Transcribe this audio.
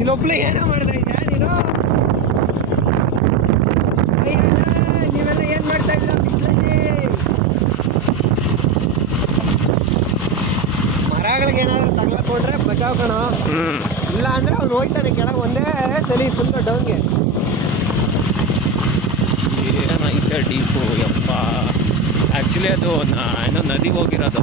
ಇಲ್ಲೊಬ್ಳು ಏನೋ ಮಾಡ್ತಾ ಇದ್ಯಾ ನೀನು? ನೀವೆಲ್ಲ ಏನ್ ಮಾಡ್ತಾ ಇದ್ರ ಬಿಸಿಲಲ್ಲಿ? ಮರಗಳಿಗೆ ಏನಾದ್ರು ತಗ್ಲಾಕೊಂಡ್ರೆ ಬಚಾವ್ ಕಣ. ಇಲ್ಲ ಅಂದ್ರೆ ಅವ್ನು ಹೋಯ್ತಾನೆ ಕೆಳಗೆ ಒಂದೇ ಸಲಿ ಫುಲ್ ಡೌನ್ಗೆ. ಏನೈತೆ ಡೀಪು ಯಪ್ಪ. ಆ್ಯಕ್ಚುಲಿ ಅದು ಏನೋ ನದಿಗೆ ಹೋಗಿರೋದು.